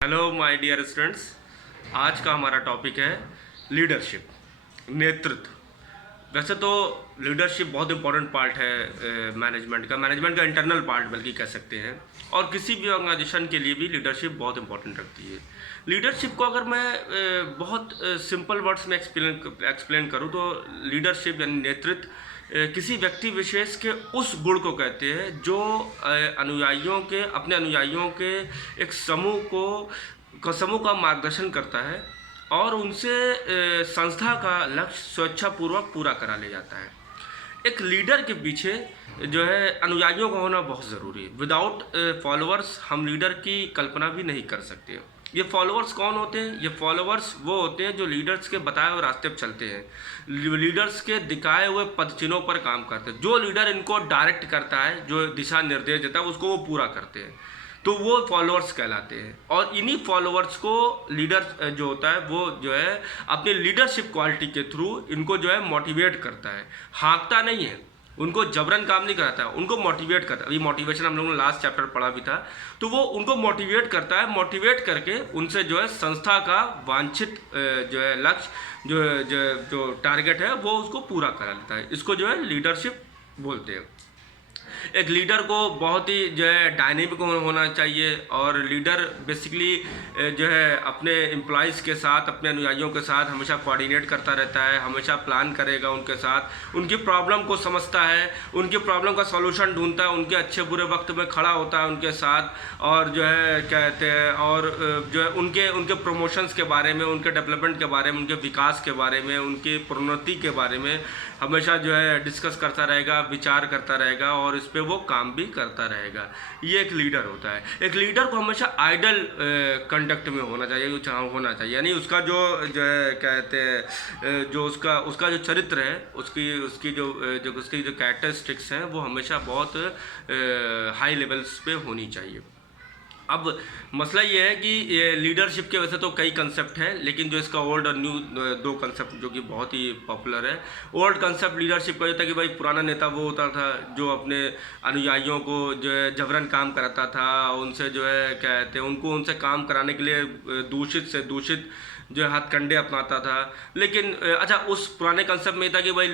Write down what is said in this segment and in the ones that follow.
Hello my dear students. आज का हमारा टॉपिक है लीडरशिप, नेतृत्व। वैसे तो लीडरशिप बहुत इंपॉर्टेंट पार्ट है मैनेजमेंट का इंटरनल पार्ट बल्कि कह सकते हैं, और किसी भी ऑर्गेनाइजेशन के लिए भी लीडरशिप बहुत इंपॉर्टेंट रखती है। लीडरशिप को अगर मैं बहुत सिंपल वर्ड्स में एक्सप्लेन करूँ तो लीडरशिप यानी नेतृत्व किसी व्यक्ति विशेष के उस गुण को कहते हैं जो अपने अनुयायियों के एक समूह का मार्गदर्शन करता है और उनसे संस्था का लक्ष्य स्वेच्छापूर्वक पूरा करा ले जाता है। एक लीडर के पीछे जो है अनुयायियों का होना बहुत ज़रूरी है। विदाउट फॉलोअर्स हम लीडर की कल्पना भी नहीं कर सकते। ये फॉलोअर्स कौन होते हैं? ये फॉलोअर्स वो होते हैं जो लीडर्स के बताए हुए रास्ते पर चलते हैं, लीडर्स के दिखाए हुए पदचिन्हों पर काम करते हैं। जो लीडर इनको डायरेक्ट करता है, जो दिशा निर्देश देता है, उसको वो पूरा करते हैं, तो वो फॉलोअर्स कहलाते हैं। और इन्हीं फॉलोअर्स को लीडर जो होता है वो जो है अपनी लीडरशिप क्वालिटी के थ्रू इनको जो है मोटिवेट करता है, हाँकता नहीं है, उनको जबरन काम नहीं कराता है, उनको मोटिवेट करता है। अभी मोटिवेशन हम लोगों ने लास्ट चैप्टर पढ़ा भी था, तो वो उनको मोटिवेट करता है। मोटिवेट करके उनसे जो है संस्था का वांछित जो है लक्ष्य जो टारगेट है वो उसको पूरा करा लेता है। इसको जो है लीडरशिप बोलते हैं। एक लीडर को बहुत ही जो है डायनेमिक होना चाहिए, और लीडर बेसिकली जो है अपने एम्प्लॉयज़ के साथ, अपने अनुयायियों के साथ हमेशा कोऑर्डिनेट करता रहता है, हमेशा प्लान करेगा उनके साथ, उनकी प्रॉब्लम को समझता है, उनकी प्रॉब्लम का सॉल्यूशन ढूंढता है, उनके अच्छे बुरे वक्त में खड़ा होता है उनके साथ, और जो है कहते हैं और जो है उनके प्रमोशंस के बारे में, उनके डेवलपमेंट के बारे में, उनके विकास के बारे में, उनकी प्रोन्नति के बारे में हमेशा जो है डिस्कस करता रहेगा, विचार करता रहेगा, और इस पे वो काम भी करता रहेगा। ये एक लीडर होता है। एक लीडर को हमेशा आइडल कंडक्ट में होना चाहिए, यानी उसका जो है कहते हैं जो उसका जो चरित्र है, उसकी जो कैरेक्टरिस्टिक्स हैं वो हमेशा बहुत हाई लेवल्स पे होनी चाहिए। अब मसला ये है कि ये लीडरशिप के वैसे तो कई कंसेप्ट हैं, लेकिन जो इसका ओल्ड और न्यू दो कंसेप्ट जो कि बहुत ही पॉपुलर है। ओल्ड कंसेप्ट लीडरशिप का ये था कि भाई पुराना नेता वो होता था जो अपने अनुयायियों को जो है जबरन काम कराता था, उनसे जो है कहते हैं उनसे काम कराने के लिए दूषित से दूषित जो है हथकंडे अपनाता था। लेकिन अच्छा, उस पुराने कंसेप्ट में था कि भाई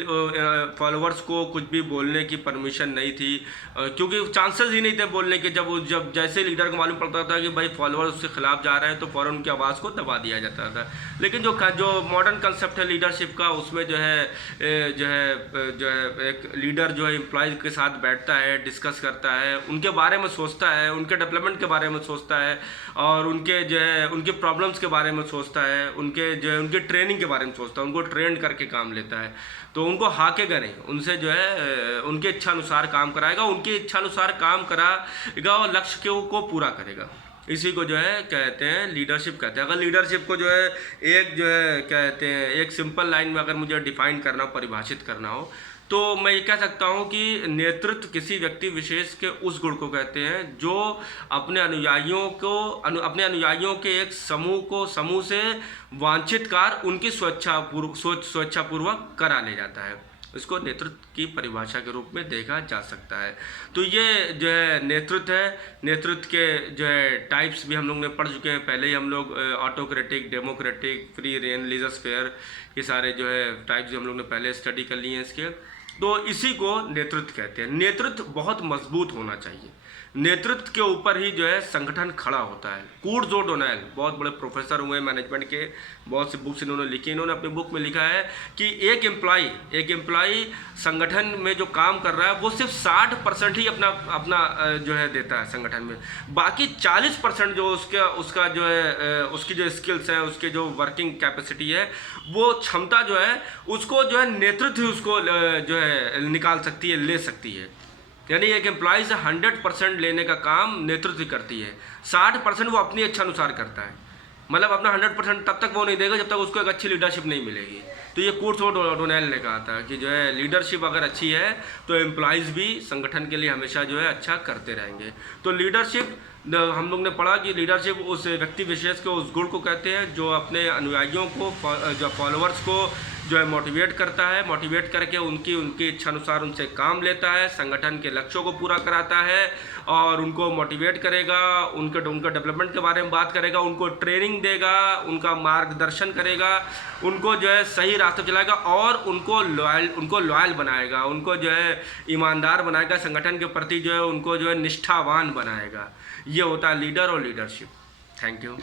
फॉलोअर्स को कुछ भी बोलने की परमिशन नहीं थी, क्योंकि चांसेस ही नहीं थे बोलने के। जब जैसे लीडर को मालूम पड़ता था कि भाई फॉलोअर्स उसके खिलाफ जा रहे हैं तो फ़ौरन उनकी आवाज़ को दबा दिया जाता था। लेकिन जो मॉडर्न कंसेप्ट है लीडरशिप का, उसमें जो है एक लीडर जो है एम्प्लॉयज़ के साथ बैठता है, डिस्कस करता है, उनके बारे में सोचता है, उनके डेवलपमेंट के बारे में सोचता है, और उनके प्रॉब्लम्स के बारे में सोचता है, उनके ट्रेनिंग के बारे में सोचता है, उनको ट्रेंड करके काम लेता है। तो उनको हाकेगा नहीं, उनसे जो है उनके इच्छा अनुसार काम कराएगा, उनकी इच्छा अनुसार काम कराएगा और लक्ष्य को पूरा करेगा। इसी को जो है कहते हैं लीडरशिप कहते हैं। अगर लीडरशिप को जो है एक सिंपल लाइन में अगर मुझे डिफाइन करना, परिभाषित करना हो, तो मैं ये कह सकता हूँ कि नेतृत्व किसी व्यक्ति विशेष के उस गुण को कहते हैं जो अपने अनुयायियों के एक समूह से वांछित कार्य उनकी स्वेच्छापूर्वक करा ले जाता है। इसको नेतृत्व की परिभाषा के रूप में देखा जा सकता है। तो ये जो है नेतृत्व है। नेतृत्व के जो है टाइप्स भी हम लोग ने पढ़ चुके हैं पहले ही। हम लोग autocratic, democratic, free rein, leisure-fair, ये सारे जो है टाइप्स हम लोग ने पहले स्टडी कर लिए हैं इसके। तो इसी को नेतृत्व कहते हैं। नेतृत्व बहुत मजबूत होना चाहिए। नेतृत्व के ऊपर ही जो है संगठन खड़ा होता है। कूर्टजो डोनेल बहुत बड़े प्रोफेसर हुए मैनेजमेंट के, बहुत सी बुक्स इन्होंने लिखी। इन्होंने अपनी बुक में लिखा है कि एक एम्प्लॉय संगठन में जो काम कर रहा है वो सिर्फ 60% ही अपना जो है देता है संगठन में। बाकी 40% जो उसका जो है उसकी जो स्किल्स हैं, उसकी जो वर्किंग कैपेसिटी है, वो क्षमता जो है उसको जो है नेतृत्व ही उसको जो है निकाल सकती है, ले सकती है। यानी एक एम्प्लॉय से 100% लेने का काम नेतृत्व करती है, 60% वो अपनी इच्छा अनुसार करता है। मतलब अपना 100% तब तक वो नहीं देगा जब तक उसको एक अच्छी लीडरशिप नहीं मिलेगी। तो ये कूर्टजो डोनेल ने कहा था कि जो है लीडरशिप अगर अच्छी है तो एम्प्लॉयज़ भी संगठन के लिए हमेशा जो है अच्छा करते रहेंगे। तो लीडरशिप हम लोग ने पढ़ा कि लीडरशिप उस व्यक्ति विशेष के उस गुण को कहते हैं जो अपने अनुयायियों को, जो फॉलोअर्स को जो है मोटिवेट करता है, मोटिवेट करके उनकी इच्छानुसार उनसे काम लेता है, संगठन के लक्ष्यों को पूरा कराता है और उनको मोटिवेट करेगा, उनके डेवलपमेंट के बारे में बात करेगा, उनको ट्रेनिंग देगा, उनका मार्गदर्शन करेगा, उनको जो है सही रास्ते पर चलाएगा और उनको लॉयल बनाएगा, उनको जो है ईमानदार बनाएगा, संगठन के प्रति जो है उनको जो है निष्ठावान बनाएगा। ये होता है लीडर और लीडरशिप। Thank you.